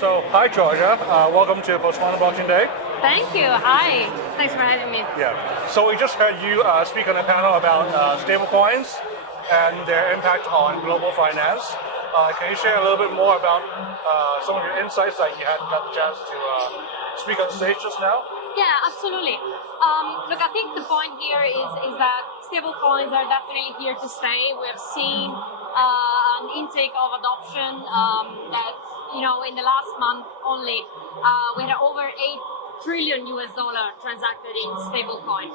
So, hi Georgia, welcome to Postmodern Blockchain Day. Thank you. Hi. Thanks for having me. Yeah. So we just heard you speak on a panel about stablecoins and their impact on global finance. Can you share a little bit more about some of your insights that you hadn't got the chance to speak on stage just now? Yeah, absolutely. Look, I think the point here is that stablecoins are definitely here to stay. We have seen an intake of adoption that, in the last month only, we had over $8 trillion transacted in stablecoin.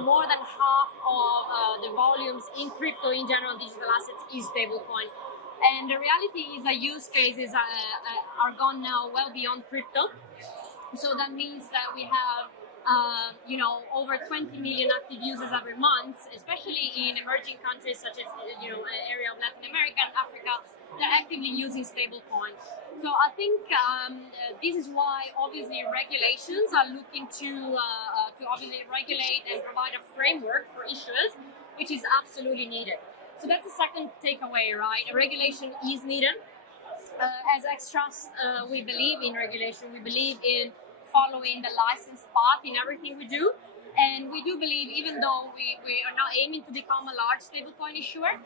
More than half of the volumes in crypto in general, digital assets, is stablecoin. And the reality is that use cases are gone now well beyond crypto. So that means that we have, over 20 million active users every month, especially in emerging countries such as, area of Latin America and Africa. They're actively using stablecoin. So I think this is why obviously regulations are looking to obviously regulate and provide a framework for issuers, which is absolutely needed. So that's the second takeaway, right? A regulation is needed. As X-Trust, we believe in regulation. We believe in following the licensed path in everything we do. And we do believe, even though we are not aiming to become a large stablecoin issuer,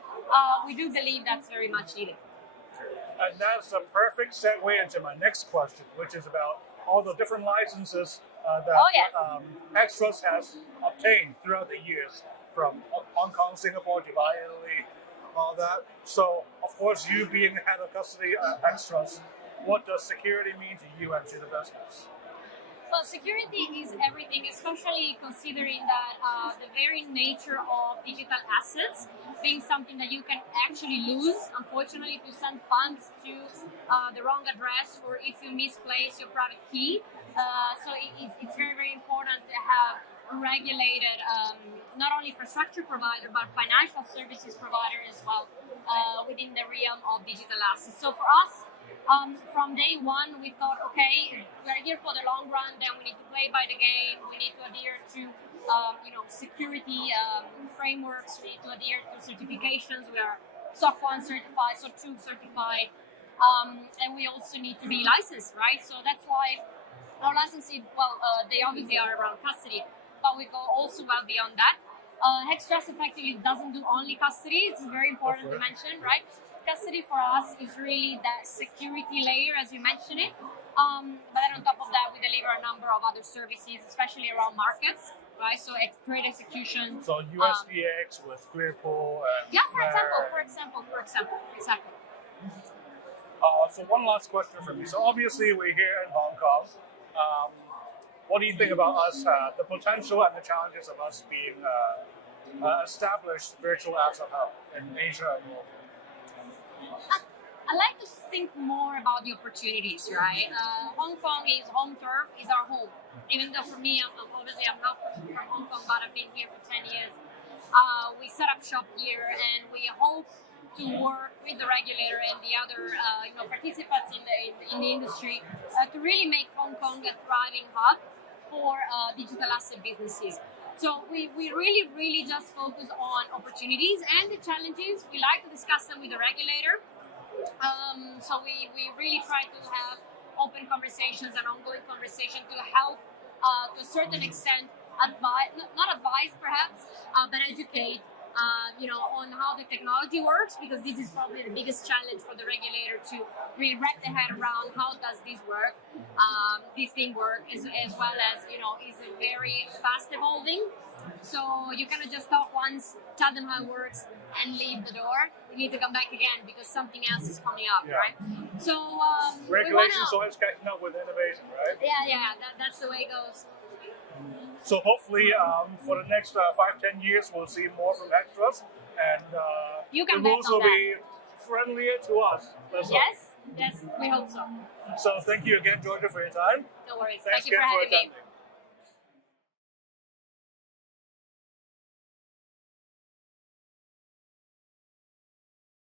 we do believe that's very much needed. And that's a perfect segue into my next question, which is about all the different licenses that X-Trust has obtained throughout the years, from Hong Kong, Singapore, Dubai, Italy, all that. So, of course, you being head of custody at X-Trust, what does security mean to you and to the business? Well, security is everything, especially considering that the very nature of digital assets being something that you can actually lose, unfortunately, if you send funds to the wrong address or if you misplace your private key. So it's very, very important to have regulated not only infrastructure provider but financial services provider as well within the realm of digital assets. So for us, from day one, we thought, okay, we're here for the long run, then we need to play by the game, we need to adhere to security frameworks, we need to adhere to certifications. We are SOC 1 certified, SOC 2 certified, and we also need to be licensed, right? So that's why our licensing, they obviously are around custody, but we go also well beyond that. X-Trust effectively doesn't do only custody. It's very important to mention, right? Custody for us is really that security layer, as you mentioned it. But on top of that, we deliver a number of other services, especially around markets, right? So trade execution. So USDX with Clearpool and for example, exactly. So one last question for me. So obviously we're here in Hong Kong. What do you think about us, the potential and the challenges of us being established virtual asset hub in Asia and globally? I like to think more about the opportunities, right? Hong Kong is home turf, is our home. Even though for me, I'm not from Hong Kong, but I've been here for 10 years. We set up shop here, and we hope to work with the regulator and the other participants in the industry to really make Hong Kong a thriving hub for digital asset businesses. So we really just focus on opportunities and the challenges. We like to discuss them with the regulator. So we really try to have open conversations and ongoing conversation to help, to a certain extent, not advise perhaps, but educate, on how the technology works, because this is probably the biggest challenge for the regulator to really wrap their head around how does this work, this thing work, as well as, is it very fast evolving. So you cannot just talk once, tell them how it works, and leave the door. You need to come back again because something else is coming up, right? So regulations always catching up with innovation, right? Yeah, that's the way it goes. So hopefully, for the next 5-10 years, we'll see more from X-Trust, and the rules will be friendlier to us. Yes, we hope so. So thank you again, Georgia, for your time. No worries. Thanks Thank you for again having me. attending.